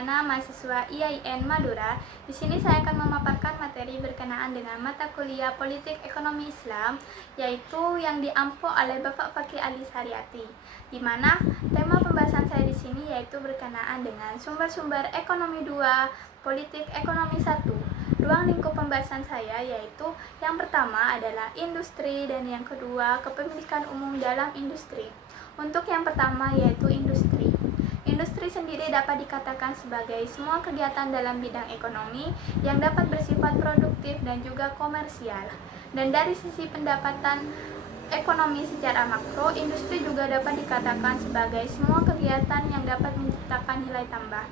Febriana, mahasiswa IAIN Madura. Di sini saya akan memaparkan materi berkenaan dengan mata kuliah Politik Ekonomi Islam, yaitu yang diampu oleh Bapak Fakih Ali Saryati. Di mana tema pembahasan saya di sini yaitu berkenaan dengan sumber-sumber ekonomi 2, politik ekonomi 1. Ruang lingkup pembahasan saya yaitu yang pertama adalah industri dan yang kedua kepemilikan umum dalam industri. Untuk yang pertama yaitu industri. Industri sendiri dapat dikatakan sebagai semua kegiatan dalam bidang ekonomi yang dapat bersifat produktif dan juga komersial. Dan dari sisi pendapatan ekonomi secara makro, industri juga dapat dikatakan sebagai semua kegiatan yang dapat menciptakan nilai tambah.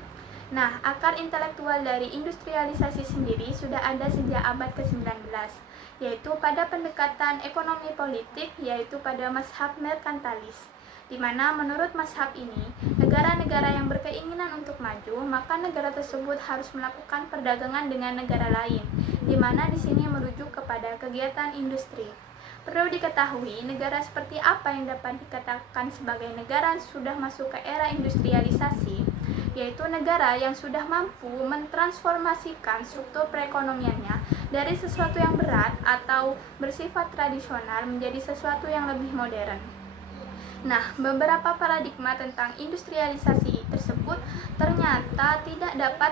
Nah, akar intelektual dari industrialisasi sendiri sudah ada sejak abad ke-19, yaitu pada pendekatan ekonomi politik, yaitu pada mazhab merkantilis. Di mana menurut mazhab ini, negara-negara yang berkeinginan untuk maju, maka negara tersebut harus melakukan perdagangan dengan negara lain, di mana di sini merujuk kepada kegiatan industri. Perlu diketahui, negara seperti apa yang dapat dikatakan sebagai negara sudah masuk ke era industrialisasi, yaitu negara yang sudah mampu mentransformasikan struktur perekonomiannya dari sesuatu yang berat atau bersifat tradisional menjadi sesuatu yang lebih modern. Nah, beberapa paradigma tentang industrialisasi tersebut ternyata tidak dapat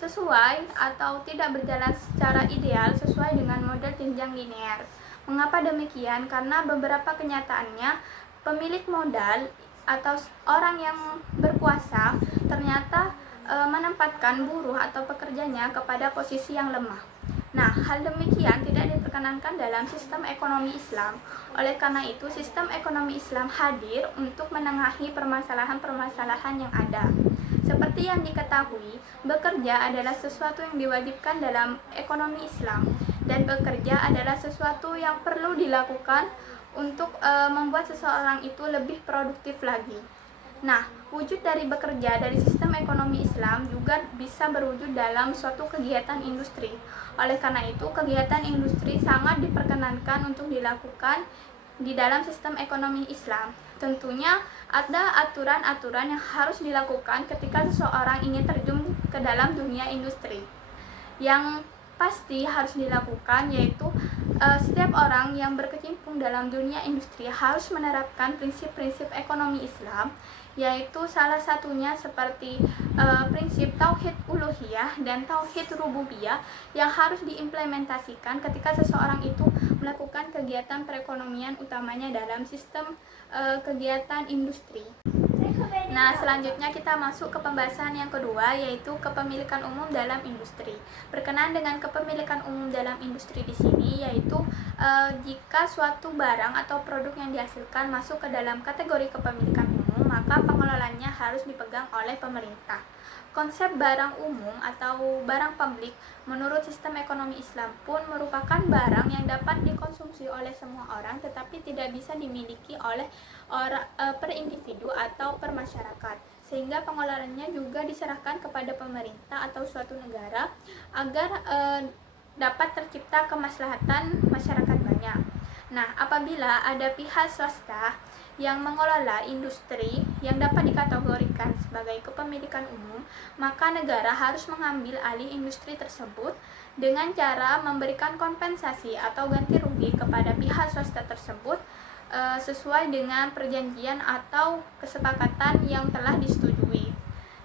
sesuai atau tidak berjalan secara ideal sesuai dengan model jenjang linear. Mengapa demikian? Karena beberapa kenyataannya pemilik modal atau orang yang berkuasa ternyata menempatkan buruh atau pekerjanya kepada posisi yang lemah. Nah, hal demikian tidak diperkenankan dalam sistem ekonomi Islam. Oleh karena itu, sistem ekonomi Islam hadir untuk menengahi permasalahan-permasalahan yang ada. Seperti yang diketahui, bekerja adalah sesuatu yang diwajibkan dalam ekonomi Islam, dan bekerja adalah sesuatu yang perlu dilakukan untuk membuat seseorang itu lebih produktif lagi. Nah, wujud dari bekerja dari sistem ekonomi Islam juga bisa berwujud dalam suatu kegiatan industri. Oleh karena itu, kegiatan industri sangat diperkenankan untuk dilakukan di dalam sistem ekonomi Islam. Tentunya ada aturan-aturan yang harus dilakukan ketika seseorang ingin terjun ke dalam dunia industri. Yang pasti harus dilakukan yaitu setiap orang yang berkecimpung dalam dunia industri harus menerapkan prinsip-prinsip ekonomi Islam, yaitu salah satunya seperti prinsip tauhid uluhiyah dan tauhid rububiyah yang harus diimplementasikan ketika seseorang itu melakukan kegiatan perekonomian utamanya dalam sistem kegiatan industri. Nah, selanjutnya kita masuk ke pembahasan yang kedua, yaitu kepemilikan umum dalam industri. Berkenaan dengan kepemilikan umum dalam industri di sini, yaitu jika suatu barang atau produk yang dihasilkan masuk ke dalam kategori kepemilikan umum, maka pengelolaannya harus dipegang oleh pemerintah. Konsep barang umum atau barang publik menurut sistem ekonomi Islam pun merupakan barang yang dapat dikonsumsi oleh semua orang tetapi tidak bisa dimiliki oleh per individu atau per masyarakat, sehingga pengelolaannya juga diserahkan kepada pemerintah atau suatu negara agar dapat tercipta kemaslahatan masyarakat banyak. Nah, apabila ada pihak swasta yang mengelola industri yang dapat dikategorikan sebagai kepemilikan umum, maka negara harus mengambil alih industri tersebut dengan cara memberikan kompensasi atau ganti rugi kepada pihak swasta tersebut sesuai dengan perjanjian atau kesepakatan yang telah disetujui.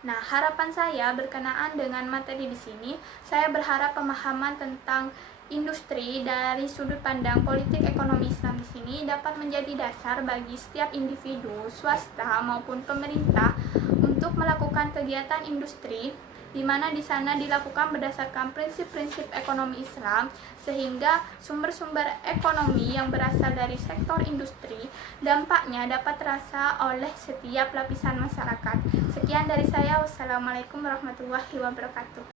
Nah, harapan saya berkenaan dengan materi di sini, saya berharap pemahaman tentang industri dari sudut pandang politik ekonomi Islam di sini dapat menjadi dasar bagi setiap individu, swasta maupun pemerintah untuk melakukan kegiatan industri, di mana di sana dilakukan berdasarkan prinsip-prinsip ekonomi Islam, sehingga sumber-sumber ekonomi yang berasal dari sektor industri dampaknya dapat terasa oleh setiap lapisan masyarakat. Sekian dari saya. Wassalamualaikum warahmatullahi wabarakatuh.